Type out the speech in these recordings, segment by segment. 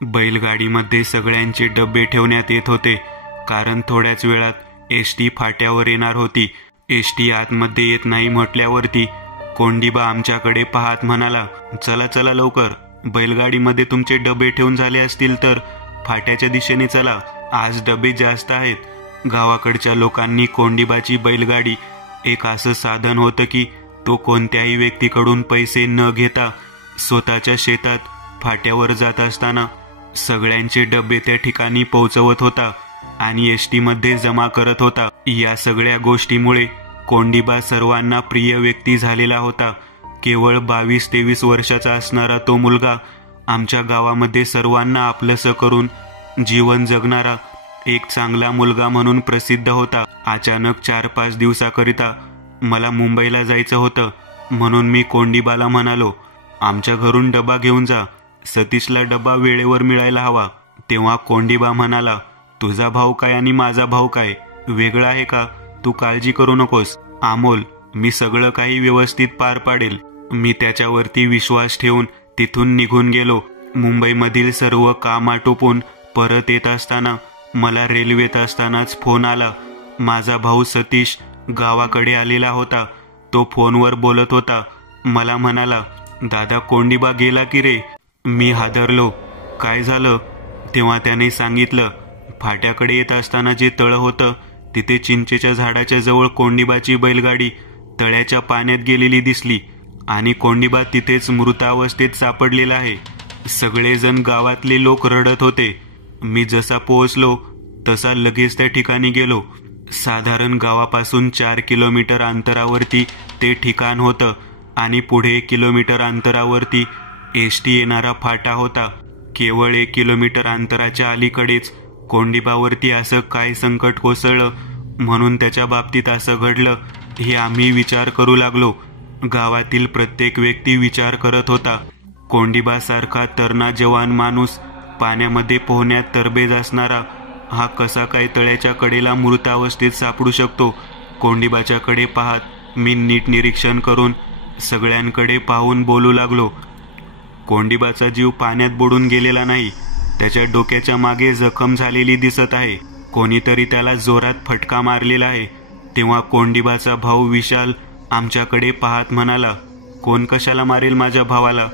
बैलगाडीमध्ये सगळ्यांचे डबे ठेवण्यात येत होते, कारण थोड्याच वेळात एसटी फाट्यावर येणार होती. एसटी आतमध्ये येत नाही म्हटल्यावरती कोंडीबा आमच्याकडे पाहत म्हणाला, चला चला लवकर, बैलगाडीमध्ये तुमचे डबे ठेवून झाले असतील तर फाट्याच्या दिशेने चला, आज डबे जास्त आहेत. गावाकडच्या लोकांनी कोंडीबाची बैलगाडी एक असं साधन होतं की तो कोणत्याही व्यक्तीकडून पैसे न घेता स्वतःच्या शेतात फाट्यावर जात असताना सगळ्यांचे डबे त्या ठिकाणी पोहोचवत होता आणि एसटी मध्ये जमा करत होता. या सगळ्या गोष्टीमुळे कोंडीबा सर्वांना प्रिय व्यक्ती झालेला होता. केवळ 22-23 वर्षाचा असणारा तो मुलगा आमच्या गावामध्ये सर्वांना आपलंसं करून जीवन जगणारा एक चांगला मुलगा म्हणून प्रसिद्ध होता. अचानक 4-5 दिवसाकरिता मला मुंबईला जायचं होतं, म्हणून मी कोंडीबाला म्हणालो, आमच्या घरून डबा घेऊन जा, सतीशला डबा वेळेवर मिळायला हवा. तेव्हा कोंडीबा म्हणाला, तुझा भाऊ काय आणि माझा भाऊ काय वेगळा आहे का? तू काळजी करू नकोस अमोल, मी सगळं काही व्यवस्थित पार पाडेल. मी त्याच्यावरती विश्वास ठेवून तिथून निघून गेलो. मुंबईमधील सर्व काम आटोपून परत येत असताना मला रेल्वेत असतानाच फोन आला. माझा भाऊ सतीश गावाकडे आलेला होता. तो फोनवर बोलत होता. मला म्हणाला, दादा कोंडीबा गेला की रे? मी हादरलो. काय झालं? तेव्हा त्याने सांगितलं, फाट्याकडे येत असताना जे तळ होतं तिथे चिंचेच्या झाडाच्या जवळ कोंडीबाची बैलगाडी तळ्याच्या पाण्यात गेलेली दिसली आणि कोंडीबा तिथेच मृतावस्थेत सापडलेला आहे. सगळेजण गावातले लोक रडत होते. मी जसा पोहोचलो तसा लगेच त्या ठिकाणी गेलो. साधारण गावापासून 4 किलोमीटर अंतरावरती ते ठिकाण होतं आणि पुढे 1 किलोमीटर अंतरावरती एसटी येणारा फाटा होता. केवळ 1 किलोमीटर अंतराच्या अलीकडेच कोंडीबावरती असं काय संकट कोसळलं म्हणून त्याच्या बाबतीत असं घडलं हे आम्ही विचार करू लागलो. गावातील प्रत्येक व्यक्ती विचार करत होता. कोंडीबासारखा तरुण जवान माणूस पाण्यामध्ये पोहण्यात तरबेज असणारा हा कसा काय तळ्याच्या कडेला मृतावस्थेत सापडू शकतो? कोंडीबाच्याकडे पाहत मी नीट निरीक्षण करून सगळ्यांकडे पाहून बोलू लागलो. कोंडीबाचा जीव पाण्यात बुडून गेलेला नाही, त्याच्या डोक्याच्या मागे जखम झालेली दिसत आहे. कोणीतरी त्याला जोरात फटका मारलेला आहे. तेव्हा कोंडीबाचा भाऊ विशाल आमच्याकडे पाहत म्हणाला, कोण कशाला मारेल माझ्या भावाला?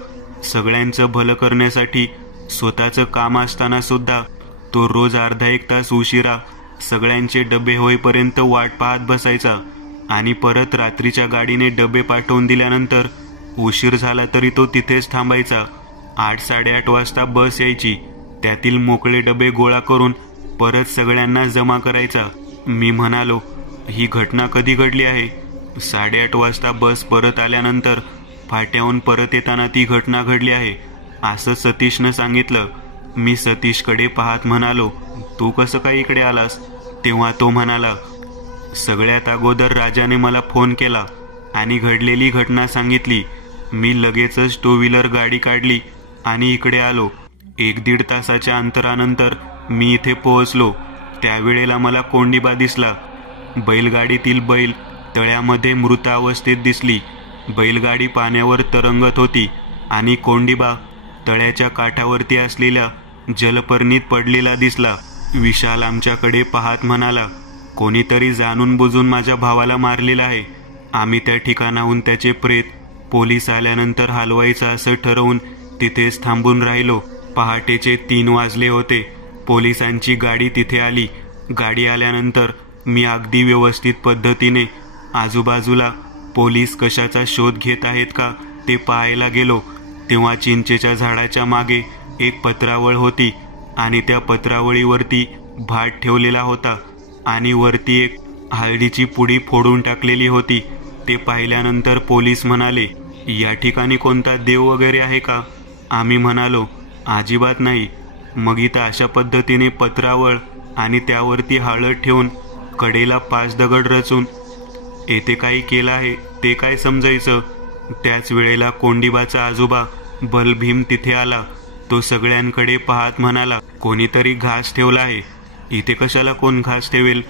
सगळ्यांचं भलं करण्यासाठी स्वतःचं काम असताना सुद्धा तो रोज अर्धा-1 तास उशिरा सगळ्यांचे डबे होईपर्यंत वाट पाहत बसायचा आणि परत रात्रीच्या गाडीने डबे पाठवून दिल्यानंतर उशीर झाला तरी तो तिथेच थांबायचा. 8-8:30 वाजता बस यायची, त्यातील मोकळे डबे गोळा करून परत सगळ्यांना जमा करायचा. मी म्हणालो, ही घटना कधी घडली आहे? 8:30 वाजता बस परत आल्यानंतर फाट्याहून परत येताना ती घटना घडली आहे, असं सतीशनं सांगितलं. मी सतीशकडे पाहत म्हणालो, तू कसं काय इकडे आलास? तेव्हा तो म्हणाला, सगळ्यात अगोदर राजाने मला फोन केला आणि घडलेली घटना सांगितली. मी लगेचच 2 व्हीलर गाडी काढली आणि इकडे आलो. 1-1.5 तासाच्या अंतरानंतर मी इथे पोहोचलो. त्यावेळेला मला कोंडीबा दिसला. बैलगाडीतील बैल तळ्यामध्ये मृतावस्थेत दिसली. बैलगाडी पाण्यावर तरंगत होती आणि कोंडीबा तळ्याच्या काठावरती असलेल्या जलपर्णीत पडलेला दिसला. विशाल आमच्याकडे पाहत म्हणाला, कोणीतरी जाणून बुजून माझ्या भावाला मारलेला आहे. आम्ही त्या ठिकाणाहून त्याचे प्रेत पोलीस आल्यानंतर हलवायचं असं ठरवून तिथेच थांबून राहिलो. पहाटेचे 3 वाजले होते. पोलिसांची गाडी तिथे आली. गाडी आल्यानंतर मी अगदी व्यवस्थित पद्धतीने आजूबाजूला पोलीस कशाचा शोध घेत आहेत का ते पाहायला गेलो. तेव्हा चिंचेच्या झाडाच्या मागे एक पत्रावळ होती आणि त्या पत्रावळीवरती भात ठेवलेला होता आणि वरती एक हळदीची पुडी फोडून टाकलेली होती. ते पाहिल्यानंतर पोलीस म्हणाले, या ठिकाणी कोणता देव वगैरे आहे का? आम्ही म्हणालो, अजिबात नाही. मग इथं अशा पद्धतीने पत्रावळ आणि त्यावरती हळद ठेवून कडेला 5 दगड रचून येथे काही केलं आहे ते काय समजायचं? त्याच वेळेला कोंडीबाचा आजोबा बलभीम तिथे आला. तो सगळ्यांकडे पाहत म्हणाला, कोणीतरी घास ठेवला आहे. इथे कशाला कोण घास ठेवेल?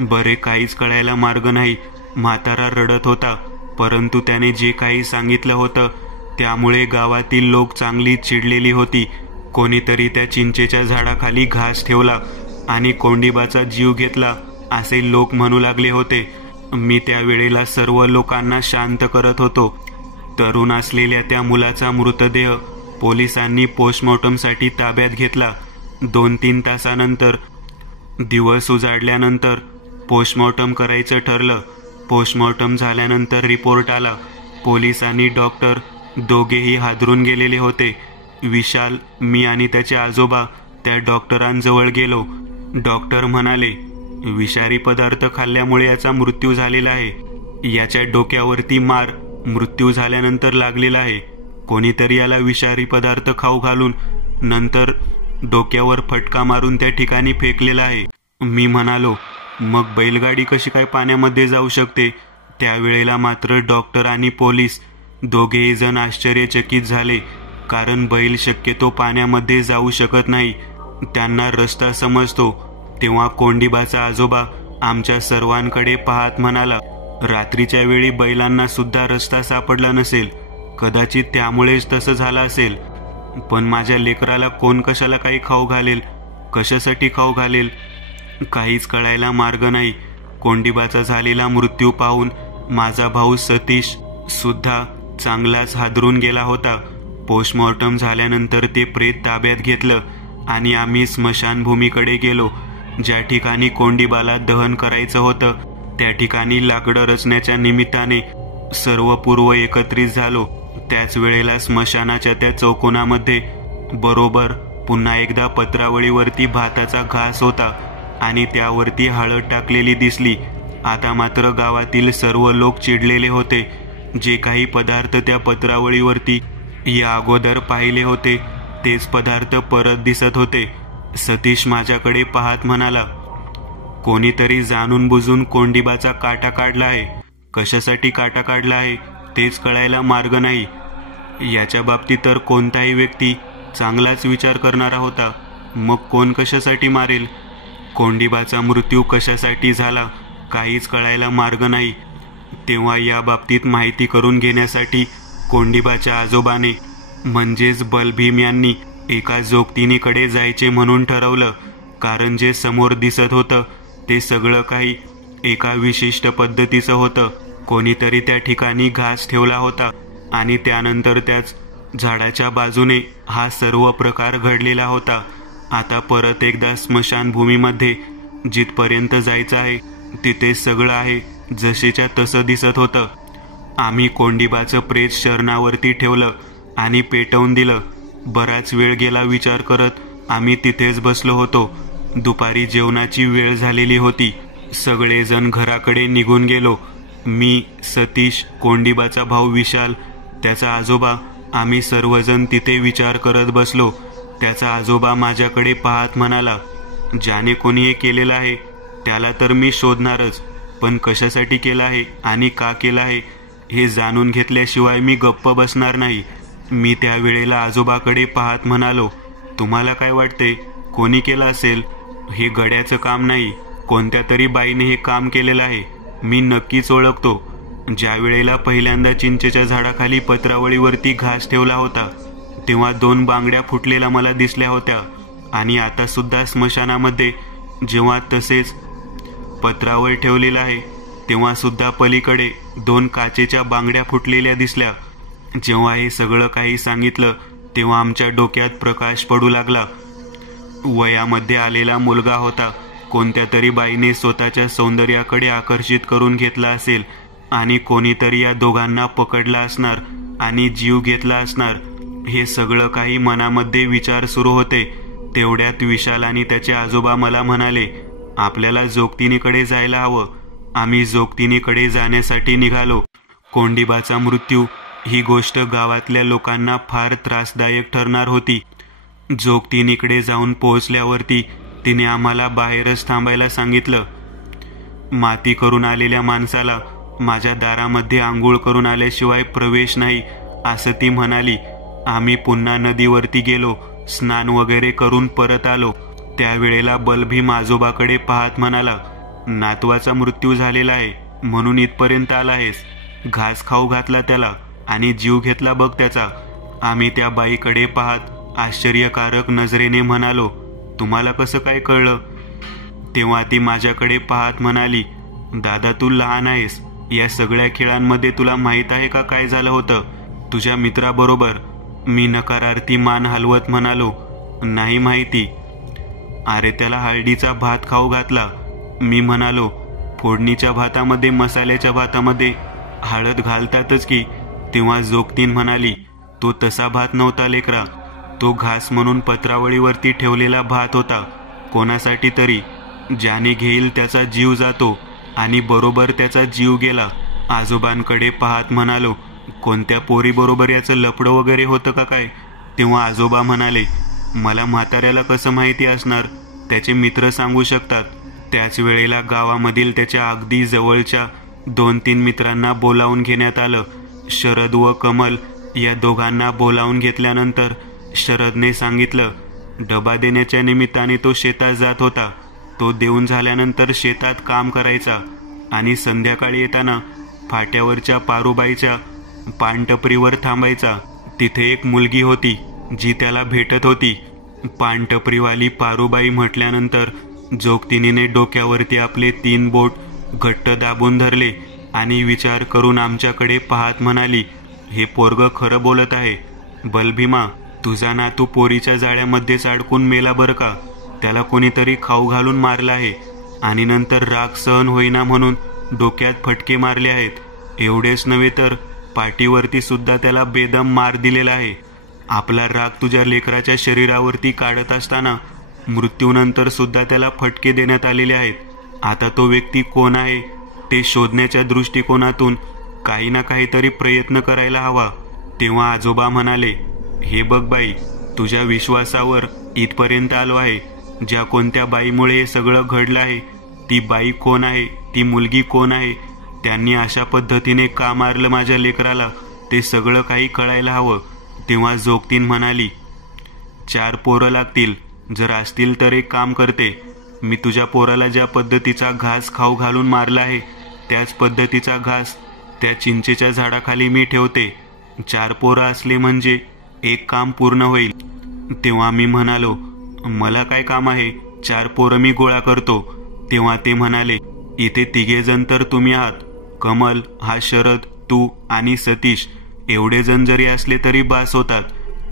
बरे, काहीच कळायला मार्ग नाही. म्हातारा रडत होता, परंतु त्याने जे काही सांगितलं होतं त्यामुळे गावातील लोक चांगली चिडलेली होती. कोणीतरी त्या चिंचेच्या झाडाखाली घास ठेवला आणि कोंडीबाचा जीव घेतला असे लोक म्हणू लागले होते. मी त्या वेळेला सर्व लोकांना शांत करत होतो. तरुण असलेल्या त्या मुलाचा मृतदेह पोलिसांनी पोस्टमॉर्टमसाठी ताब्यात घेतला. 2-3 तासानंतर दिवस उजाडल्यानंतर पोस्टमॉर्टम करायचं ठरलं. पोस्टमॉर्टम झाल्यानंतर रिपोर्ट आला. पोलीस आणि डॉक्टर दोघेही हादरून गेलेले होते. विशाल, मी आणि त्याचे आजोबा त्या डॉक्टरांजवळ गेलो. डॉक्टर म्हणाले, विषारी पदार्थ खाल्ल्यामुळे याचा मृत्यू झालेला आहे. याच्या डोक्यावरती मार मृत्यू झाल्यानंतर लागलेला आहे. कोणीतरी याला विषारी पदार्थ खाऊ घालून नंतर डोक्यावर फटका मारून त्या ठिकाणी फेकलेला आहे. मी म्हणालो, मग बैलगाडी कशी काय पाण्यामध्ये जाऊ शकते? त्यावेळेला मात्र डॉक्टर आणि पोलीस दोघेही जण आश्चर्यचकित झाले, कारण बैल शक्यतो पाण्यामध्ये जाऊ शकत नाही, त्यांना रस्ता समजतो. तेव्हा कोंडीबाचा आजोबा आमच्या सर्वांकडे पाहत म्हणाला, रात्रीच्या वेळी बैलांना सुद्धा रस्ता सापडला नसेल, कदाचित त्यामुळेच तसं झालं असेल. पण माझ्या लेकराला कोण कशाला काही खाऊ घालेल, कशासाठी खाऊ घालेल, काहीच कळायला मार्ग नाही. कोंडीबाचा झालेला मृत्यू पाहून माझा भाऊ सतीश सुद्धा चांगलाच हादरून गेला होता. पोस्टमॉर्टम झाल्यानंतर ते प्रेत ताब्यात घेतलं आणि आम्ही स्मशानभूमीकडे गेलो. ज्या ठिकाणी कोंडीबाला दहन करायचं होतं त्या ठिकाणी लाकडं रचण्याच्या निमित्ताने सर्व पूर्व एकत्रित झालो. त्याच वेळेला स्मशानाच्या त्या चौकोनामध्ये बरोबर पुन्हा एकदा पत्रावळीवरती भाताचा घास होता आणि त्यावरती हळद टाकलेली दिसली. आता मात्र गावातील सर्व लोक चिडलेले होते. जे काही पदार्थ त्या पत्रावळीवरती या अगोदर पाहिले होते तेच पदार्थ परत दिसत होते. सतीश माझ्याकडे पाहत म्हणाला, कोणीतरी जाणून बुजून कोंडीबाचा काटा काढला आहे. कशासाठी काटा काढला आहे तेच कळायला मार्ग नाही. याच्या बाबतीत तर कोणताही व्यक्ती चांगलाच विचार करणारा होता, मग कोण कशासाठी मारेल? कोंडीबाचा मृत्यू कशासाठी झाला काहीच कळायला मार्ग नाही. तेव्हा या बाबतीत माहिती करून घेण्यासाठी कोंडीबाच्या आजोबाने म्हणजेच बलभीम यांनी एका जोगतिनीकडे जायचे म्हणून ठरवलं, कारण जे समोर दिसत होतं ते सगळं काही एका विशिष्ट पद्धतीचं होतं. कोणीतरी त्या ठिकाणी घास ठेवला होता आणि त्यानंतर त्याच झाडाच्या बाजूने हा सर्व प्रकार घडलेला होता. आता परत एकदा स्मशानभूमीमध्ये जिथपर्यंत जायचं आहे तिथे सगळं आहे जसेच्या तसं दिसत होतं. आम्ही कोंडीबाचं प्रेत शरणावरती ठेवलं आणि पेटवून दिलं. बराच वेळ गेला विचार करत आम्ही तिथेच बसलो होतो. दुपारी जेवणाची वेळ झालेली होती. सगळेजण घराकडे निघून गेलो. मी, सतीश, कोंडीबाचा भाऊ विशाल, त्याचा आजोबा, आम्ही सर्वजण तिथे विचार करत बसलो. त्याचा आजोबा माझ्याकडे पाहत म्हणाला, ज्याने कोणी हे केलेलं आहे त्याला तर मी शोधणारच, पण कशासाठी केलं आहे आणि का केलं आहे हे जाणून घेतल्याशिवाय मी गप्प बसणार नाही. मी त्यावेळेला आजोबाकडे पाहत म्हणालो, तुम्हाला काय वाटते कोणी केलं असेल? हे गड्याचं काम नाही, कोणत्या तरी बाईने हे काम केलेलं आहे. मी नक्कीच ओळखतो. ज्या वेळेला पहिल्यांदा चिंचेच्या झाडाखाली पत्रावळीवरती घास ठेवला होता तेव्हा 2 बांगड्या फुटलेल्या मला दिसल्या होत्या आणि आता सुद्धा स्मशानामध्ये जेव्हा तसेच पत्रावळ ठेवलेलं आहे तेव्हा सुद्धा पलीकडे 2 काचेच्या बांगड्या फुटलेल्या दिसल्या. जेव्हा हे सगळं काही सांगितलं तेव्हा आमच्या डोक्यात प्रकाश पडू लागला. वयामध्ये आलेला मुलगा होता. कोणत्या तरी बाईने स्वतःच्या सौंदर्याकडे आकर्षित करून घेतला असेल आणि कोणीतरी या दोघांना पकडला असणार आणि जीव घेतला असणार. हे सगळं काही मनामध्ये विचार सुरू होते. तेवढ्यात विशाल आणि त्याचे आजोबा मला म्हणाले, आपल्याला जोगतिनीकडे जायला हवं. आम्ही जोगतिनीकडे जाण्यासाठी निघालो. कोंडीबाचा मृत्यू ही गोष्ट गावातल्या लोकांना फार त्रासदायक ठरणार होती. जोगतिनीकडे जाऊन पोहोचल्यावरती तिने आम्हाला बाहेरच थांबायला सांगितलं. माती करून आलेल्या माणसाला माझ्या दारामध्ये आंघोळ करून आल्याशिवाय प्रवेश नाही असं ती म्हणाली. आम्ही पुन्हा नदीवरती गेलो. स्नान वगैरे करून परत आलो. त्यावेळेला बलभीम आजोबाकडे पाहत म्हणाला, नातवाचा मृत्यू झालेला आहे म्हणून इथपर्यंत आला आहेस. घास खाऊ घातला त्याला आणि जीव घेतला बघ त्याचा. आम्ही त्या बाईकडे पाहत आश्चर्यकारक नजरेने म्हणालो, तुम्हाला कसं काय कळलं? तेव्हा ती माझ्याकडे पाहत म्हणाली, दादा तू लहान आहेस, या सगळ्या खेळांमध्ये तुला माहीत आहे का काय झालं होतं तुझ्या मित्राबरोबर? मी नकारार्थी मान हलवत म्हणालो, नाही माहिती. अरे त्याला हळदीचा भात खाऊ घातला. मी म्हणालो, फोडणीच्या भातामध्ये मसाल्याच्या भातामध्ये हळद घालतातच की. तेव्हा जोगतीन म्हणाली, तो तसा भात नव्हता लेकरा, तो घास म्हणून पत्रावळीवरती ठेवलेला भात होता, कोणासाठी तरी. ज्याने घेईल त्याचा जीव जातो, आणि बरोबर त्याचा जीव गेला. आजोबांकडे पाहत म्हणालो, कोणत्या पोरीबरोबर याचं लफडं वगैरे होतं का काय? तेव्हा आजोबा म्हणाले, मला म्हाताऱ्याला कसं माहिती असणार, त्याचे मित्र सांगू शकतात. त्याच वेळेला गावामधील त्याच्या अगदी जवळच्या 2-3 मित्रांना बोलावून घेण्यात आलं. शरद व कमल या दोघांना बोलावून घेतल्यानंतर शरदने सांगितलं, डबा देण्याच्या निमित्ताने तो शेतात जात होता. तो देऊन झाल्यानंतर शेतात काम करायचा आणि संध्याकाळी येताना फाट्यावरच्या पारूबाईच्या पानटपरीवर थांबायचा. तिथे एक मुलगी होती जी त्याला भेटत होती. पानटपरीवाली पारूबाई म्हटल्यानंतर जोगतिनीने डोक्यावरती आपले 3 बोट घट्ट दाबून धरले आणि विचार करून आमच्याकडे पाहत म्हणाली, हे पोरग खरं बोलत आहे. बलभीमा, तुझा नातू पोरीच्या जाळ्यामध्येच अडकून मेला बरं का. त्याला कोणीतरी खाऊ घालून मारला आहे आणि नंतर राग सहन होईना म्हणून डोक्यात फटके मारले आहेत. एवढेच नव्हे तर पाठीवरती सुद्धा त्याला बेदम मार दिलेला आहे. आपला राग तुझ्या लेकराच्या शरीरावरती काढत असताना मृत्यूनंतर सुद्धा त्याला फटके देण्यात आलेले आहेत. आता तो व्यक्ती कोण आहे ते शोधण्याच्या दृष्टिकोनातून काही ना काहीतरी प्रयत्न करायला हवा. तेव्हा आजोबा म्हणाले, हे बघ बाई, तुझ्या विश्वासावर इथपर्यंत आलो आहे. ज्या कोणत्या बाईमुळे हे सगळं घडलं आहे, ती बाई कोण आहे, ती मुलगी कोण आहे, त्यांनी अशा पद्धतीने का मारलं माझ्या लेकराला, ते सगळं काही कळायला हवं. तेव्हा जोगतीन म्हणाली, 4 पोरं लागतील. जर असतील तर एक काम करते, मी तुझ्या पोराला ज्या पद्धतीचा घास खाऊ घालून मारला आहे त्याच पद्धतीचा घास त्या चिंचेच्या झाडाखाली मी ठेवते. 4 पोरं असले म्हणजे एक काम पूर्ण होईल. तेव्हा मी म्हणालो, मला काय काम आहे, 4 पोरं मी गोळा करतो. तेव्हा ते म्हणाले, इथे 3 जण तर तुम्ही आहात, कमल, हा शरद, तू आणि सतीश. एवढे जण जरी असले तरी बास होतात.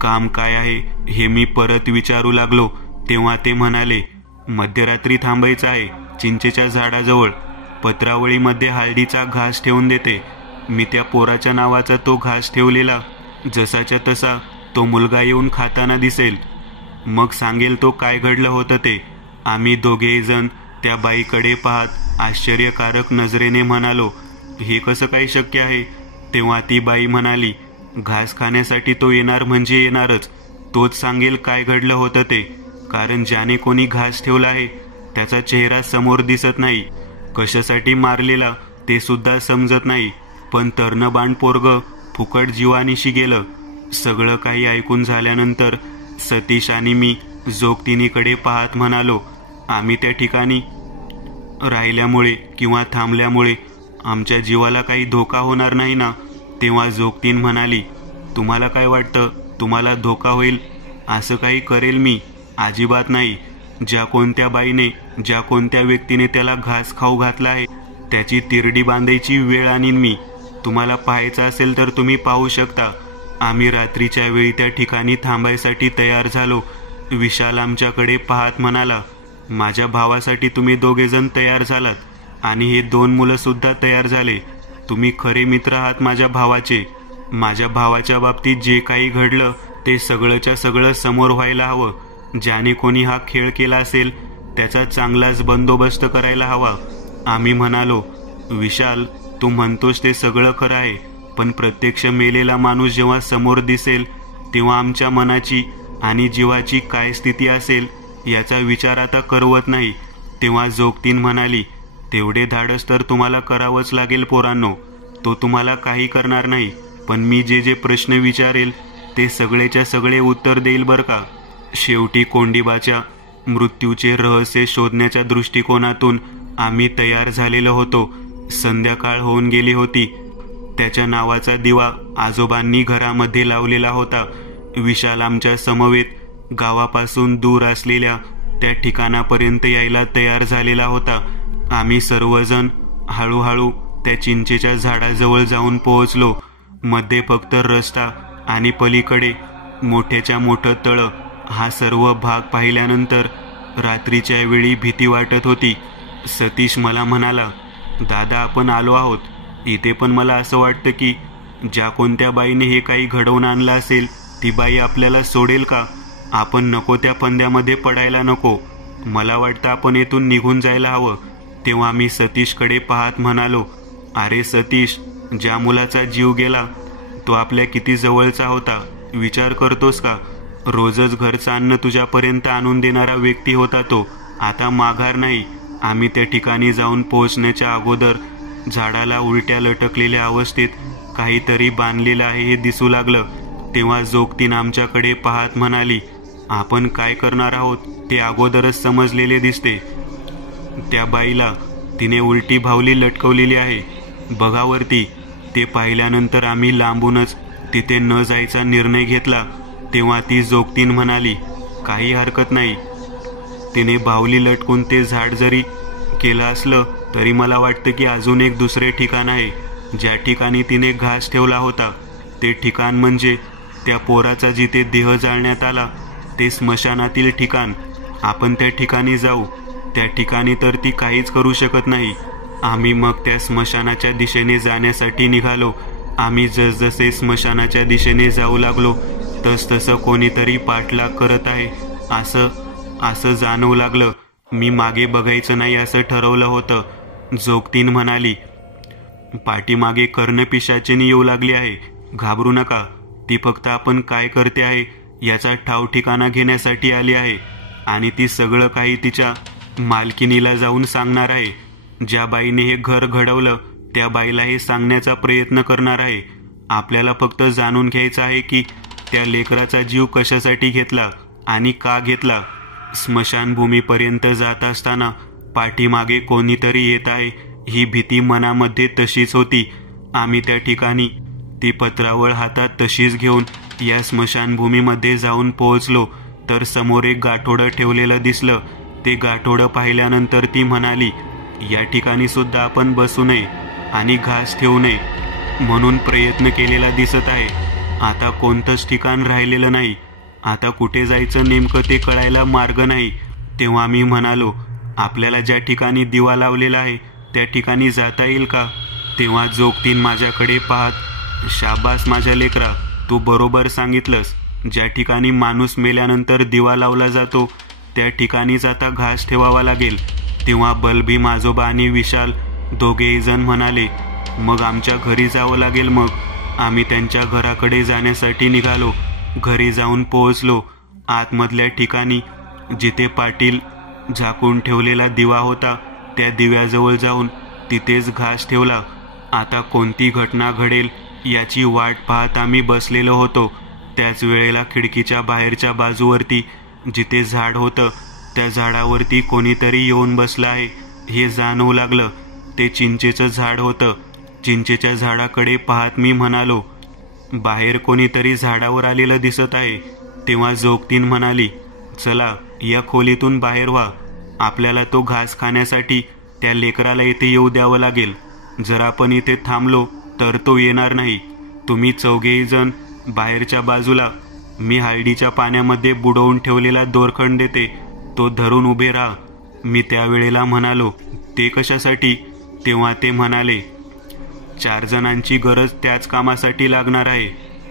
काम काय आहे हे मी परत विचारू लागलो. तेव्हा ते म्हणाले, मध्यरात्री थांबायचं आहे चिंचेच्या झाडाजवळ. पत्रावळीमध्ये हळदीचा घास ठेवून देते. मी त्या पोराच्या नावाचा तो घास ठेवलेला जसाच्या तसा तो मुलगा येऊन खाताना दिसेल. मग सांगेल तो काय घडलं होतं ते. आम्ही दोघेही जण त्या बाईकडे पाहत आश्चर्यकारक नजरेने म्हणालो, हे कसं काही शक्य आहे? तेव्हा ती बाई म्हणाली, घास खाण्यासाठी तो येणार म्हणजे येणारच. तोच सांगेल काय घडलं होतं ते. कारण ज्याने कोणी घास ठेवला आहे त्याचा चेहरा समोर दिसत नाही. कशासाठी मारलेला ते सुद्धा समजत नाही. पण तर्णबाण पोरग फुकट जीवानीशी गेलं. सगळं काही ऐकून झाल्यानंतर सतीश आणि मी जोगतिनीकडे पाहत म्हणालो, आम्ही त्या ठिकाणी राहिल्यामुळे किंवा थांबल्यामुळे आमच्या जीवाला काही धोका होणार नाही ना? तेव्हा जोगतीन म्हणाली, तुम्हाला काय वाटतं, तुम्हाला धोका होईल? असं काही करेल मी? अजिबात नाही. ज्या कोणत्या बाईने, ज्या कोणत्या व्यक्तीने त्याला घास खाऊ घातला आहे त्याची तिरडी बांधायची वेळ आणीन मी. तुम्हाला पाहायचं असेल तर तुम्ही पाहू शकता. आम्ही रात्रीच्या वेळी त्या ठिकाणी थांबायसाठी तयार झालो. विशाल आमच्याकडे पाहत म्हणाला, माझ्या भावासाठी तुम्ही 2 जण तयार झालात आणि हे 2 मुलं सुद्धा तयार झाले. तुम्ही खरे मित्र आहात माझ्या भावाचे. माझ्या भावाच्या बाबतीत जे काही घडलं ते सगळंच्या सगळं समोर व्हायला हवं. ज्याने कोणी हा खेळ केला असेल त्याचा चांगलाच बंदोबस्त करायला हवा. आम्ही म्हणालो, विशाल, तू म्हणतोस ते सगळं खरं आहे, पण प्रत्यक्ष मेलेला माणूस जेव्हा समोर दिसेल तेव्हा आमच्या मनाची आणि जीवाची काय स्थिती असेल याचा विचार आता करवत नाही. तेव्हा जोगतीन म्हणाली, तेवढे धाडस तर तुम्हाला करावंच लागेल पोरांनो. तो तुम्हाला काही करणार नाही, पण मी जे जे प्रश्न विचारेल ते सगळेच्या सगळे उत्तर देईल बरं का. शेवटी कोंडिबाच्या मृत्यूचे रहस्य शोधण्याच्या दृष्टिकोनातून आम्ही तयार झालेलो होतो. संध्याकाळ होऊन गेली होती. त्याच्या नावाचा दिवा आजोबांनी घरामध्ये लावलेला होता. विशाल आमच्या समवेत गावापासून दूर असलेल्या त्या ठिकाणापर्यंत यायला तयार झालेला होता. आम्ही सर्वजण हळूहळू त्या चिंचेच्या झाडाजवळ जाऊन पोहोचलो. मध्ये फक्त रस्ता आणि पलीकडे मोठ्याच्या मोठं तळं. हा सर्व भाग पाहिल्यानंतर रात्रीच्या वेळी भीती वाटत होती. सतीश मला म्हणाला, दादा आपण आलो आहोत. इथे पण मला असं वाटतं की ज्या कोणत्या बाईने हे काही घडवून आणलं असेल ती बाई आपल्याला सोडेल का? आपण नको त्या फंद्यामध्ये पडायला नको. मला वाटतं आपण येथून निघून जायला हवं. तेव्हा मी सतीशकडे पाहत म्हणालो, अरे सतीश, ज्या मुलाचा जीव गेला तो आपल्या किती जवळचा होता विचार करतोस का? रोजच घरचं अन्न तुझ्यापर्यंत आणून देणारा व्यक्ती होता तो. आता माघार नाही. आम्ही त्या ठिकाणी जाऊन पोहोचण्याच्या अगोदर झाडाला उलट्या लटकलेल्या अवस्थेत काहीतरी बांधलेलं आहे हे दिसू लागलं. तेव्हा जोगतीन आमच्याकडे पाहत म्हणाली, आपण काय करणार आहोत ते अगोदरच समजलेले दिसते. त्या बाईला तिने उलटी भावली लटकवलेली आहे बघावरती. ते पाहिल्यानंतर आम्ही लांबूनच तिथे न जायचा निर्णय घेतला. तेव्हा ती जोगतीन म्हणाली, काही हरकत नाही. तिने बाहुली लटकून ते झाड जरी केलं असलं तरी मला वाटतं की अजून एक दुसरे ठिकाण आहे. ज्या ठिकाणी तिने घास ठेवला होता ते ठिकाण म्हणजे त्या पोराचा जिथे देह जाळण्यात आला ते स्मशानातील ठिकाण. आपण त्या ठिकाणी जाऊ. त्या ठिकाणी तर ती काहीच करू शकत नाही. आम्ही मग त्या स्मशानाच्या दिशेने जाण्यासाठी निघालो. आम्ही जसजसे स्मशानाच्या दिशेने जाऊ लागलो तसतसं कोणीतरी पाठलाग करत आहे असं जाणवू लागलं. मी मागे बघायचं नाही असं ठरवलं होतं. जोगतीन म्हणाली, पाठीमागे कर्णपिशाचिनी येऊ लागली आहे. घाबरू नका. ती फक्त आपण काय करते आहे याचा ठाव ठिकाणा घेण्यासाठी आली आहे आणि ती सगळं काही तिच्या मालकिनीला जाऊन सांगणार आहे. ज्या बाईने हे घर घडवलं त्या बाईला हे सांगण्याचा प्रयत्न करणार आहे. आपल्याला फक्त जाणून घ्यायचं आहे की त्या लेकराचा जीव कशासाठी घेतला आणि का घेतला. स्मशानभूमीपर्यंत जात असताना पाठीमागे कोणीतरी येत आहे ही भीती मनामध्ये तशीच होती. आम्ही त्या ठिकाणी ती पत्रावळ हातात तशीच घेऊन या स्मशानभूमीमध्ये जाऊन पोहोचलो तर समोर एक गाठोडं ठेवलेलं दिसलं. ते गाठोडं पाहिल्यानंतर ती म्हणाली, या ठिकाणी सुद्धा आपण बसू नये आणि घास ठेवू नये म्हणून प्रयत्न केलेला दिसत आहे. आता कोणतंच ठिकाण राहिलेलं नाही. आता कुठे जायचं नेमकं ते कळायला मार्ग नाही. तेव्हा मी म्हणालो, आपल्याला ज्या ठिकाणी दिवा लावलेला आहे त्या ठिकाणी जाता येईल का? तेव्हा जोगतीन माझ्याकडे पाहत, शाबास माझ्या लेकरा, तू बरोबर सांगितलंस. ज्या ठिकाणी माणूस मेल्यानंतर दिवा लावला जातो त्या ठिकाणीच आता घास ठेवावा लागेल. तेव्हा बलभीम आजोबा आणि विशाल दोघेही जण म्हणाले, मग आमच्या घरी जावं लागेल. मग आम्ही त्यांच्या घराकडे जाण्यासाठी निघालो. घरी जाऊन पोहोचलो. आतमधल्या ठिकाणी जिथे पाटील झाकून ठेवलेला दिवा होता त्या दिव्याजवळ जाऊन तिथेच घास ठेवला. आता कोणती घटना घडेल याची वाट पाहत आम्ही बसलेलो होतो. त्याच वेळेला खिडकीच्या बाहेरच्या बाजूवरती जिथे झाड होतं त्या झाडावरती कोणीतरी येऊन बसलं आहे हे जाणवू लागलं. ते चिंचेचं झाड होतं. चिंचेच्या झाडाकडे पाहत मी म्हणालो, बाहेर कोणीतरी झाडावर आलेलं दिसत आहे. तेव्हा जोगतीन म्हणाली, चला या खोलीतून बाहेर व्हा. आपल्याला तो घास खाण्यासाठी त्या लेकराला इथे येऊ द्यावं लागेल. जर आपण इथे थांबलो तर तो येणार नाही. तुम्ही चौघेही जण बाहेरच्या बाजूला. मी हळदीच्या पाण्यामध्ये बुडवून ठेवलेला दोरखंड देते, तो धरून उभे राहा. मी त्यावेळेला म्हणालो, ते कशासाठी? तेव्हा ते म्हणाले, 4 जणांची गरज त्याच कामासाठी लागणार आहे.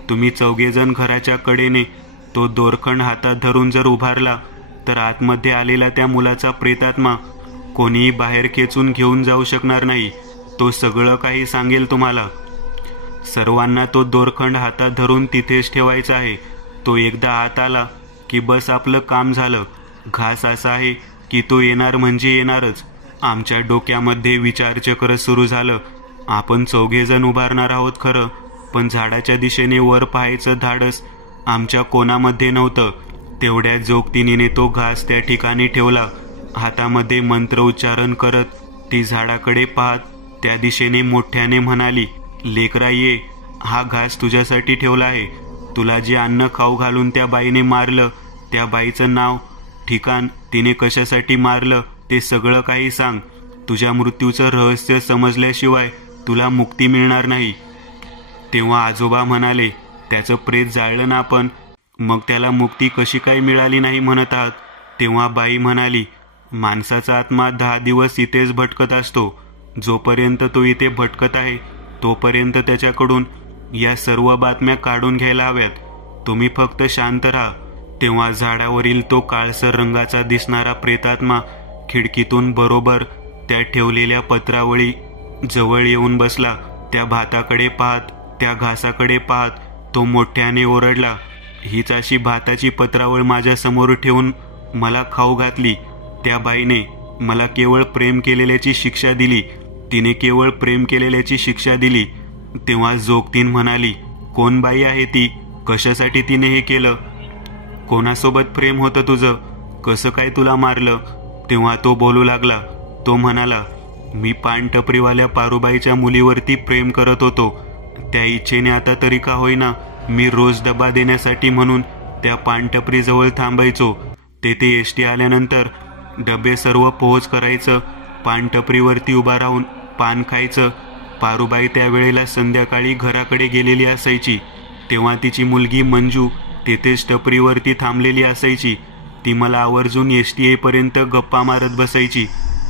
तुम्ही चौघेजण घराच्या कडेने तो दोरखंड हातात धरून जर उभारला तर आतमध्ये आलेला त्या मुलाचा प्रेतात्मा कोणीही बाहेर खेचून घेऊन जाऊ शकणार नाही. तो सगळं काही सांगेल तुम्हाला. सर्वांना तो दोरखंड हातात धरून तिथेच ठेवायचा आहे. तो एकदा आत आला की बस आपलं काम झालं. घास असा आहे की तो येणार म्हणजे येणारच. आमच्या डोक्यामध्ये विचारचक्र सुरू झालं. आपण चौघेजण उभारणार आहोत खरं, पण झाडाच्या दिशेने वर पाहायचं धाडस आमच्या कोणामध्ये नव्हतं. तेवढ्या जोगतिनीने तो घास त्या ठिकाणी ठेवला. हातामध्ये मंत्र उच्चारण करत ती झाडाकडे पाहत त्या दिशेने मोठ्याने म्हणाली, लेकरा ये, हा घास तुझ्यासाठी ठेवला आहे. तुला जे अन्न खाऊ घालून त्या बाईने मारलं, त्या बाईचं नाव, ठिकाण, तिने कशासाठी मारलं ते सगळं काही सांग. तुझ्या मृत्यूचं रहस्य समजल्याशिवाय तुला मुक्ती मिळणार नाही. तेव्हा आजोबा म्हणाले, त्याचं प्रेत जाळलं ना आपण, मग त्याला मुक्ती कशी काय मिळाली नाही म्हणत आहात? तेव्हा बाई म्हणाली, माणसाचा आत्मा 10 दिवस इथेच भटकत असतो. जोपर्यंत तो इथे भटकत आहे तोपर्यंत त्याच्याकडून या सर्व बातम्या काढून घ्यायला हव्यात. तुम्ही फक्त शांत राहा. तेव्हा झाडावरील तो काळसर रंगाचा दिसणारा प्रेतात्मा खिडकीतून बरोबर त्या ठेवलेल्या पत्रावळी जवळ येऊन बसला. त्या भाताकडे पाहत, त्या घासाकडे पाहत तो मोठ्याने ओरडला, हीच अशी भाताची पत्रावळ माझ्या समोर ठेवून मला खाऊ घातली. त्या बाईने मला केवळ प्रेम केलेल्याची शिक्षा दिली. तिने केवळ प्रेम केलेल्याची शिक्षा दिली. तेव्हा जोगतीन म्हणाली, कोण बाई आहे ती? कशासाठी तिने हे केलं? कोणासोबत प्रेम होतं तुझं? कसं काय तुला मारलं? तेव्हा तो बोलू लागला. तो म्हणाला, मी पानटपरीवाल्या पारूबाईच्या मुलीवरती प्रेम करत होतो. त्या इच्छेने आता तरी का होईना मी रोज डबा देण्यासाठी म्हणून त्या पानटपरीजवळ थांबायचो. तेथे एसटी आल्यानंतर डबे सर्व पोहोच करायचं. पानटपरीवरती उभा राहून पान खायचं. पारूबाई त्यावेळेला संध्याकाळी घराकडे गेलेली असायची. तेव्हा तिची मुलगी मंजू तेथेच टपरीवरती थांबलेली असायची. ती मला आवर्जून एसटी येईपर्यंत गप्पा मारत बसायची.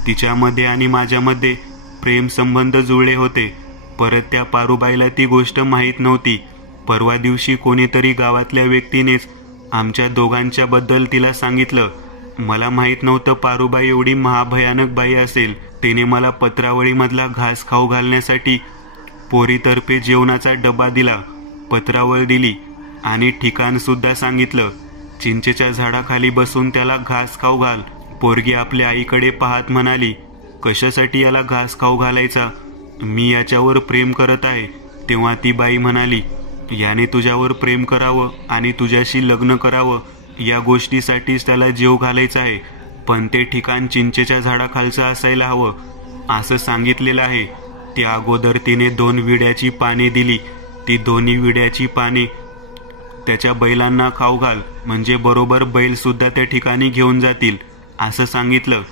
तिच्यामध्ये आणि माझ्यामध्ये प्रेम संबंध जुळले होते. परत त्या पारूबाईला ती गोष्ट माहीत नव्हती. परवा दिवशी कोणीतरी गावातल्या व्यक्तीनेच आमच्या दोघांच्या बद्दल तिला सांगितलं. मला माहीत नव्हतं पारूबाई एवढी महाभयानक बाई असेल. तिने मला पत्रावळीमधला घास खाऊ घालण्यासाठी पोरीतर्फे जेवणाचा डबा दिला, पत्रावळ दिली आणि ठिकाण सुद्धा सांगितलं. चिंचेच्या झाडाखाली बसून त्याला घास खाऊ घाल. पोरगी आपल्या आईकडे पाहत म्हणाली, कशासाठी याला घास खाऊ घालायचा? मी याच्यावर प्रेम करत आहे. तेव्हा ती बाई म्हणाली, याने तुझ्यावर प्रेम करावं आणि तुझ्याशी लग्न करावं या गोष्टीसाठीच त्याला जीव घालायचा आहे. पण ते ठिकाण चिंचेच्या झाडाखालचं असायला हवं असं सांगितलेलं आहे. त्या अगोदर तिने 2 विड्याची पाने दिली. ती दोन्ही विड्याची पाने त्याच्या बैलांना खाऊ घाल, म्हणजे बरोबर बैल सुद्धा त्या ठिकाणी घेऊन जातील असं सांगितलं.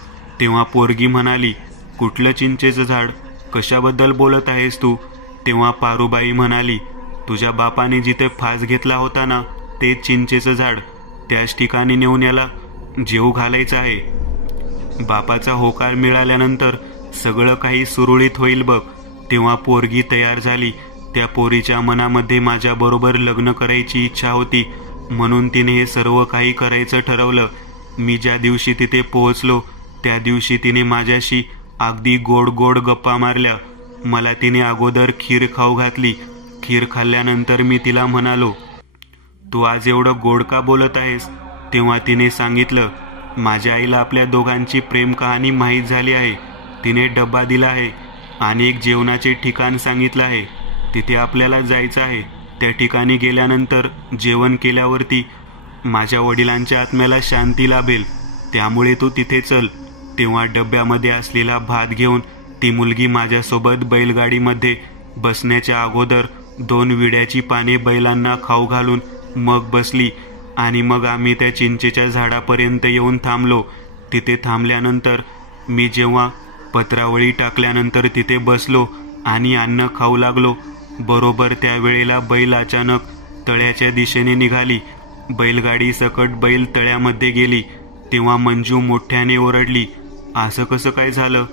तेव्हा पोरगी म्हणाली, कुठलं चिंचेचं झाड? कशाबद्दल बोलत आहेस तू? तेव्हा पारूबाई म्हणाली, तुझ्या बापाने जिथे फास घेतला होता ना, ते चिंचेचं झाड. त्याच ठिकाणी नेऊन याला जीव घालायचा आहे. बापाचा होकार मिळाल्यानंतर सगळं काही सुरळीत होईल बघ. तेव्हा पोरगी तयार झाली. त्या पोरीच्या मनामध्ये माझ्याबरोबर लग्न करायची इच्छा होती, म्हणून तिने हे सर्व काही करायचं ठरवलं. मी ज्या दिवशी तिथे पोहोचलो त्या दिवशी तिने माझ्याशी अगदी गोड गोड गप्पा मारल्या. मला तिने अगोदर खीर खाऊ घातली. खीर खाल्ल्यानंतर मी तिला म्हणालो, तू आज एवढं गोड का बोलत आहेस? तेव्हा तिने सांगितलं, माझ्या आईला आपल्या दोघांची प्रेम कहाणी माहीत झाली आहे. तिने डब्बा दिला आहे आणि एक जेवणाचे ठिकाण सांगितलं आहे. तिथे आपल्याला जायचं आहे. त्या ठिकाणी गेल्यानंतर जेवण केल्यावरती माझ्या वडिलांच्या आत्म्याला शांती लाभेल. त्यामुळे तू तिथे चल. तेव्हा डब्यामध्ये असलेला भात घेऊन ती मुलगी माझ्यासोबत बैलगाडीमध्ये बसण्याच्या अगोदर 2 विड्याची पाने बैलांना खाऊ घालून मग बसली आणि मग आम्ही त्या चिंचेच्या झाडापर्यंत येऊन थांबलो. तिथे थांबल्यानंतर मी जेव्हा पत्रावळी टाकल्यानंतर तिथे बसलो आणि अन्न खाऊ लागलो, बरोबर त्यावेळेला बैल अचानक तळ्याच्या दिशेने निघाली. बैलगाडी सकट बैल तळ्यामध्ये गेली. तेव्हा मंजू मोठ्याने ओरडली, असं कसं काय झालं?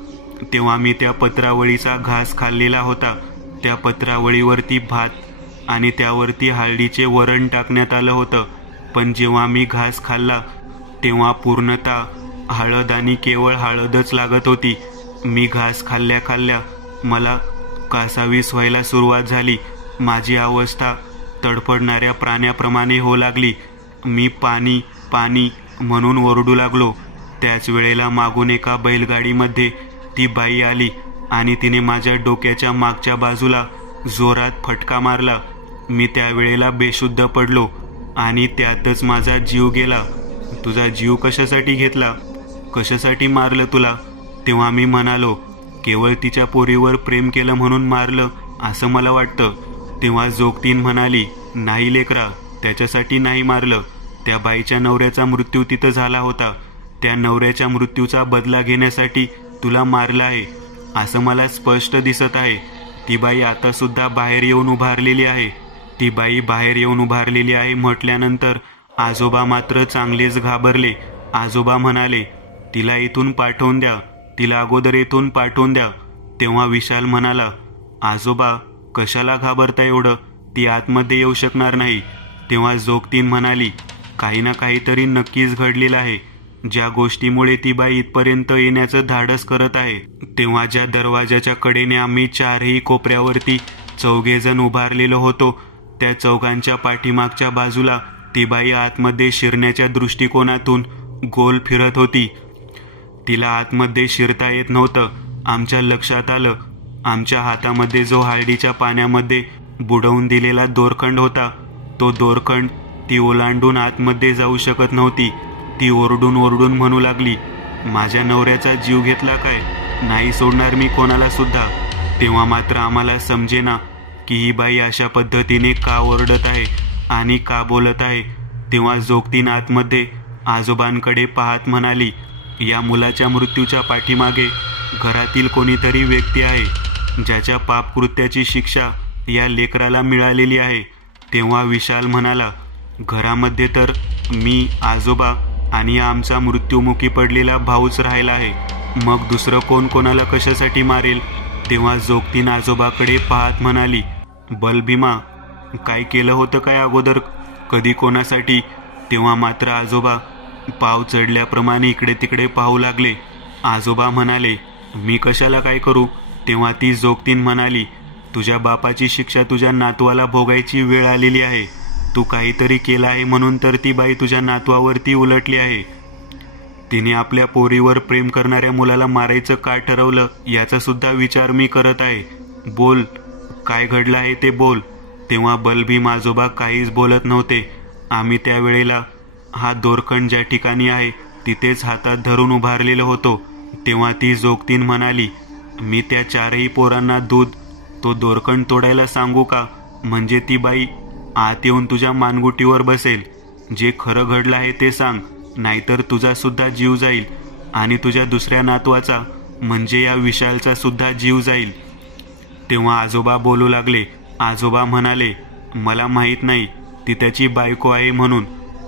तेव्हा मी त्या पत्रावळीचा घास खाल्लेला होता. त्या पत्रावळीवरती भात आणि त्यावरती हळदीचे वरण टाकण्यात आलं होतं. पण जेव्हा मी घास खाल्ला तेव्हा पूर्णतः हळद आणि केवळ हळदच लागत होती. मी घास खाल्ल्या खाल्ल्या मला कासावीस व्हायला सुरुवात झाली. माझी अवस्था तडफडणाऱ्या प्राण्याप्रमाणे होऊ लागली. मी पाणी पाणी म्हणून ओरडू लागलो. त्याच वेळेला मागून एका बैलगाडीमध्ये ती बाई आली आणि तिने माझ्या डोक्याच्या मागच्या बाजूला जोरात फटका मारला. मी त्यावेळेला बेशुद्ध पडलो आणि त्यातच माझा जीव गेला. तुझा जीव कशासाठी घेतला? कशासाठी मारलं तुला? तेव्हा मी म्हणालो, केवळ तिच्या पोरीवर प्रेम केलं म्हणून मारलं असं मला वाटतं. तेव्हा जोगतीन म्हणाली, नाही लेकरा, त्याच्यासाठी नाही मारलं. त्या बाईच्या नवऱ्याचा मृत्यू तिथं झाला होता. त्या नवऱ्याच्या मृत्यूचा बदला घेण्यासाठी तुला मारलं आहे असं मला स्पष्ट दिसत आहे. ती बाई आता सुद्धा बाहेर येऊन उभारलेली आहे. ती बाई बाहेर येऊन उभारलेली आहे म्हटल्यानंतर आजोबा मात्र चांगलेच घाबरले. आजोबा म्हणाले, तिला इथून पाठवून द्या, तिला अगोदर इथून पाठवून द्या. तेव्हा विशाल म्हणाला, आजोबा कशाला घाबरता एवढं, ती आतमध्ये येऊ शकणार नाही. तेव्हा जोगतीन म्हणाली, काही ना काहीतरी नक्कीच घडलेलं आहे, ज्या गोष्टीमुळे ती बाई इथपर्यंत येण्याचं धाडस करत आहे. तेव्हा ज्या दरवाजाच्या कडेने आम्ही चारही कोपऱ्यावरती 4 जण उभारलेलो होतो, त्या चौघांच्या पाठीमागच्या बाजूला ती बाई आतमध्ये शिरण्याच्या दृष्टिकोनातून गोल फिरत होती. तिला आतमध्ये शिरता येत नव्हतं. आमच्या लक्षात आलं, आमच्या हातामध्ये जो हळदीच्या पाण्यामध्ये बुडवून दिलेला दोरखंड होता, तो दोरखंड ती ओलांडून आतमध्ये जाऊ शकत नव्हती. ती ओरडून ओरडून म्हणू लागली, माझ्या नवऱ्याचा जीव घेतला काय, नाही सोडणार मी कोणाला सुद्धा. तेव्हा मात्र आम्हाला समजेना की ही बाई अशा पद्धतीने का ओरडत आहे आणि का बोलत आहे. तेव्हा जोगतीन आतमध्ये आजोबांकडे पाहत म्हणाली, या मुलाच्या मृत्यूच्या पाठीमागे घरातील कोणीतरी व्यक्ती आहे, ज्याच्या पापकृत्याची शिक्षा या लेकराला मिळालेली आहे. तेव्हा विशाल म्हणाला, घरामध्ये तर मी, आजोबा आणि आमचा मृत्युमुखी पडलेला भाऊच राहिला आहे, मग दुसरं कोण कोणाला कशासाठी मारेल. तेव्हा जोगतीन आजोबाकडे पाहत म्हणाली, बलभीमा काय केलं होतं काय अगोदर कधी कोणासाठी. तेव्हा मात्र आजोबा पाव चढल्याप्रमाणे इकडे तिकडे पाहू लागले. आजोबा म्हणाले, मी कशाला काय करू. तेव्हा ती जोगतीन म्हणाली, तुझ्या बापाची शिक्षा तुझ्या नातवाला भोगायची वेळ आलेली आहे. तू काहीतरी केलं आहे म्हणून तर ती बाई तुझ्या नातवावरती उलटली आहे. तिने आपल्या पोरीवर प्रेम करणाऱ्या मुलाला मारायचं का ठरवलं याचा सुद्धा विचार मी करत आहे. बोल, काय घडलं आहे ते बोल. तेव्हा बलभीम आजोबा काहीच बोलत नव्हते. आम्ही त्यावेळेला हा दोरखंड ज्या ठिकाणी आहे तिथेच हातात धरून उभारलेलो होतो. तेव्हा ती जोगतीन म्हणाली, मी त्या 4ही पोरांना दूध तो दोरखंड तोडायला सांगू का, म्हणजे ती बाई आत येऊन तुझ्या मानगुटीवर बसेल. जे खरं घडलं आहे ते सांग, नाहीतर तुझा सुद्धा जीव जाईल आणि तुझ्या दुसऱ्या नातवाचा म्हणजे या विशालचा सुद्धा जीव जाईल. तेव्हा आजोबा बोलू लागले. आजोबा म्हणाले, मला माहीत नाही ती त्याची बायको आहे म्हणून.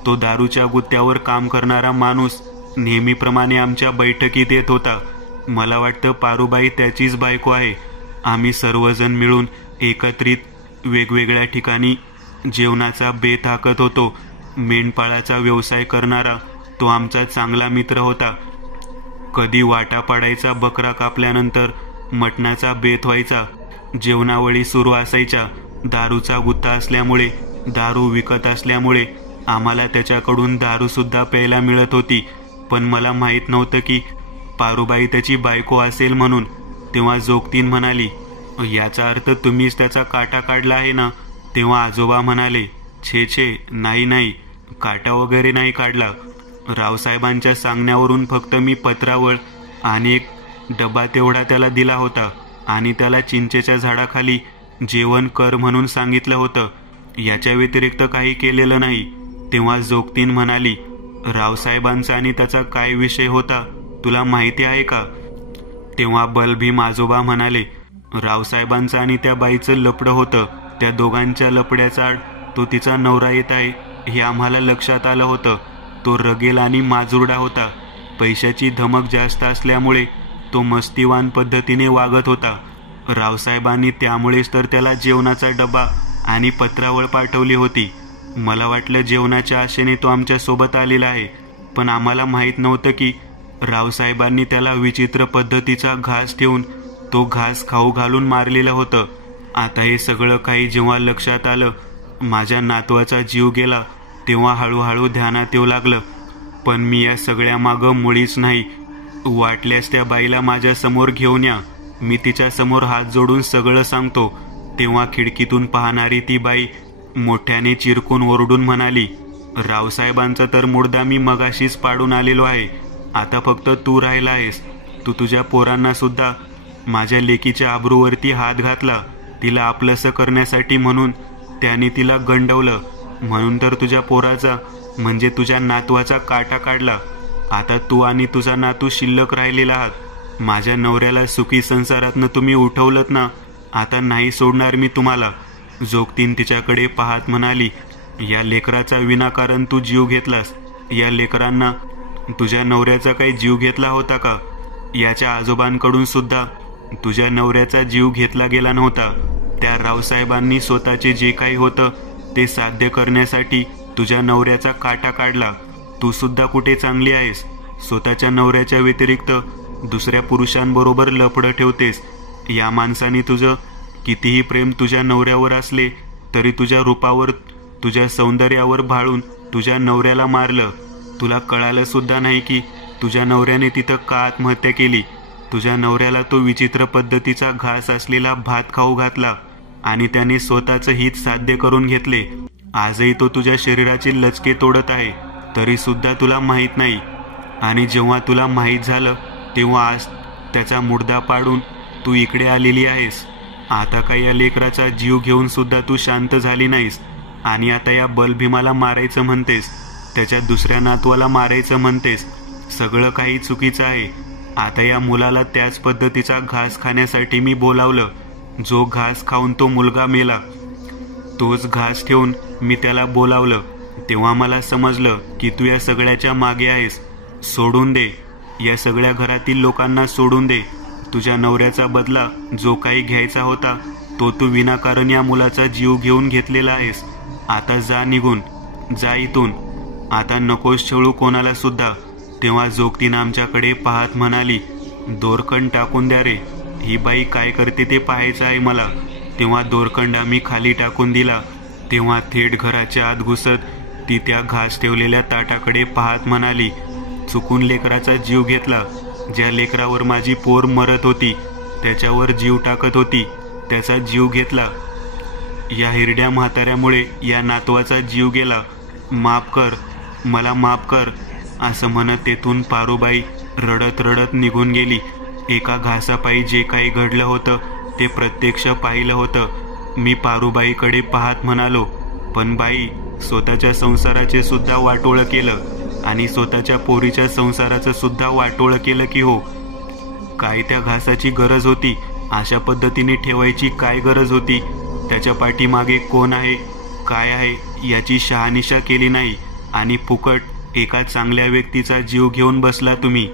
तो दारूच्या गुत्त्यावर काम करणारा माणूस नेहमीप्रमाणे आमच्या बैठकीत येत होता. मला वाटतं पारूबाई त्याचीच बायको आहे. आम्ही सर्वजण मिळून एकत्रित वेगवेगळ्या ठिकाणी जेवणाचा बेत आखत होतो. मेंढपाळाचा व्यवसाय करणारा तो आमचा चांगला मित्र होता. कधी वाटा पाडायचा, बकरा कापल्यानंतर मटणाचा बेत व्हायचा, जेवणावळी सुरू असायच्या. दारूचा गुत्ता असल्यामुळे, दारू विकत असल्यामुळे आम्हाला त्याच्याकडून दारू सुद्धा प्यायला मिळत होती. पण मला माहीत नव्हतं की पारूबाई त्याची बायको असेल म्हणून. तेव्हा जोगतीन म्हणाली, याचा अर्थ तुम्हीच त्याचा काटा काढला आहे ना. तेव्हा आजोबा म्हणाले, छे छे, नाही नाही, काटा वगैरे नाही काढला. रावसाहेबांच्या सांगण्यावरून फक्त मी पत्रावळ आणि एक डबा तेवढा त्याला दिला होता आणि त्याला चिंचेच्या झाडाखाली जेवण कर म्हणून सांगितलं होतं. याच्या व्यतिरिक्त काही केलेलं नाही. तेव्हा जोगतीन म्हणाली, रावसाहेबांचा आणि त्याचा काय विषय होता तुला माहिती आहे का. तेव्हा बलभीम आजोबा म्हणाले, रावसाहेबांचं आणि त्या बाईचं लपडं होतं. त्या दोघांच्या लपड्याचा आड तो तिचा नवरा येत आहे हे आम्हाला लक्षात आलं होतं. तो रगेल आणि माजुरडा होता. पैशाची धमक जास्त असल्यामुळे तो मस्तीवान पद्धतीने वागत होता. रावसाहेबांनी त्यामुळेच तर त्याला जेवणाचा डबा आणि पत्रावळ पाठवली होती. मला वाटलं जेवणाच्या आशेने तो आमच्या सोबत आलेला आहे, पण आम्हाला माहीत नव्हतं की रावसाहेबांनी त्याला विचित्र पद्धतीचा घास ठेवून तो घास खाऊ घालून मारलेलं होतं. आता हे सगळं काही जेव्हा लक्षात आलं, माझ्या नातवाचा जीव गेला, तेव्हा हळूहळू ध्यानात येऊ लागलं. पण मी या सगळ्या मागं मुळीच नाही. वाटल्यास त्या बाईला माझ्या समोर घेऊन या, मी तिच्या समोर हात जोडून सगळं सांगतो. तेव्हा खिडकीतून पाहणारी ती बाई मोठ्याने चिरकून ओरडून म्हणाली, रावसाहेबांचा तर मुर्दा मी मगाशीच पाडून आलेलो आहे. आता फक्त तू राहिला आहेस. तू तुझ्या पोरांना सुद्धा माझ्या लेकीच्या आबरूवरती हात घातला. तिला आपलंसं करण्यासाठी म्हणून त्याने तिला गंडवलं. म्हणून तर तुझ्या पोराचा म्हणजे तुझ्या नातवाचा काटा काढला. आता तू आणि तुझा नातू शिल्लक राहिलेला आहात. माझ्या नवऱ्याला सुखी संसारातनं तुम्ही उठवलत ना, आता नाही सोडणार मी तुम्हाला. जोगतीन तिच्याकडे पाहत म्हणाली, या लेकराचा विनाकारण तू जीव घेतलास. या लेकरांना तुझ्या नवऱ्याचा काही जीव घेतला होता का? याच्या आजोबांकडून सुद्धा तुझ्या नवऱ्याचा जीव घेतला गेला नव्हता. त्या रावसाहेबांनी स्वतःचे जे काही होतं ते साध्य करण्यासाठी तुझ्या नवऱ्याचा काटा काढला. तू सुद्धा कुठे चांगली आहेस? स्वतःच्या नवऱ्याच्या व्यतिरिक्त दुसऱ्या पुरुषांबरोबर लफडं ठेवतेस. या माणसाने तुझं कितीही प्रेम तुझ्या नवऱ्यावर असले तरी तुझ्या रूपावर, तुझ्या सौंदर्यावर भाळून तुझ्या नवऱ्याला मारलं. तुला कळालं सुद्धा नाही की तुझ्या नवऱ्याने तिथं का आत्महत्या केली. तुझ्या नवऱ्याला तो विचित्र पद्धतीचा घास असलेला भात खाऊ घातला आणि त्याने स्वतःचं हित साध्य करून घेतले. आजही तो तुझ्या शरीराचे लचके तोडत आहे, तरी सुद्धा तुला माहीत नाही. आणि जेव्हा तुला माहीत झालं तेव्हा आज त्याचा मुर्दा पाडून तू इकडे आलेली आहेस. आता काही या लेकराचा जीव घेऊन सुद्धा तू शांत झाली नाहीस आणि आता या बलभीमाला मारायचं म्हणतेस, त्याच्या दुसऱ्या नातवाला मारायचं म्हणतेस. सगळं काही चुकीचं आहे. आता या मुलाला त्याच पद्धतीचा घास खाण्यासाठी मी बोलावलं. जो घास खाऊन तो मुलगा मेला, तोच घास ठेवून मी त्याला बोलावलं. तेव्हा मला समजलं की तू या सगळ्याच्या मागे आहेस. सोडून दे, या सगळ्या घरातील लोकांना सोडून दे. तुझ्या नवऱ्याचा बदला जो काही घ्यायचा होता तो तू विनाकारण या मुलाचा जीव घेऊन घेतलेला आहेस. आता जा निघून, जा इथून. आता नकोस छळू कोणाला सुद्धा. तेव्हा जोगतीनं आमच्याकडे पाहत म्हणाली, दोरखंड टाकून द्या रे. ही बाई काय करते ते पाहायचं आहे मला. तेव्हा दोरखंड आम्ही खाली टाकून दिला. तेव्हा थेट घराच्या आत घुसत ती त्या घास ठेवलेल्या ताटाकडे पाहत म्हणाली, चुकून लेकराचा जीव घेतला. ज्या लेकरावर माझी पोर मरत होती, त्याच्यावर जीव टाकत होती, त्याचा जीव घेतला. या हिरड्या म्हाताऱ्यामुळे या नातवाचा जीव गेला. माफ कर, मला माफ कर, असं म्हणत तेथून पारूबाई रडत रडत निघून गेली. एका घासापायी जे काही घडलं होतं ते प्रत्यक्ष पाहिलं होतं. मी पारूबाईकडे पाहत म्हणालो, पण बाई, स्वतःच्या संसाराचे सुद्धा वाटोळं केलं आणि स्वतःच्या पोरीच्या संसाराचं सुद्धा वाटोळं केलं की हो. काय त्या घासाची गरज होती? अशा पद्धतीने ठेवायची काय गरज होती? त्याच्या पाठीमागे कोण आहे, काय आहे याची शहानिशा केली नाही आणि फुकट एका चांगल्या व्यक्तीचा जीव घेऊन बसला तुम्ही.